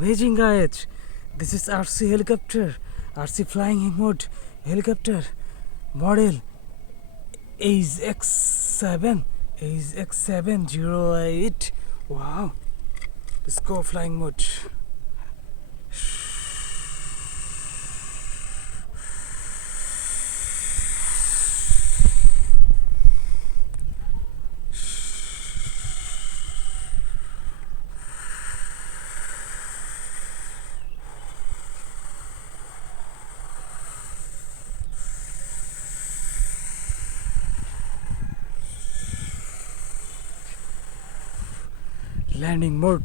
amazing guys. This is RC helicopter, RC flying mode helicopter model AX7, AX708. Wow, let's go flying mode. Landing mode.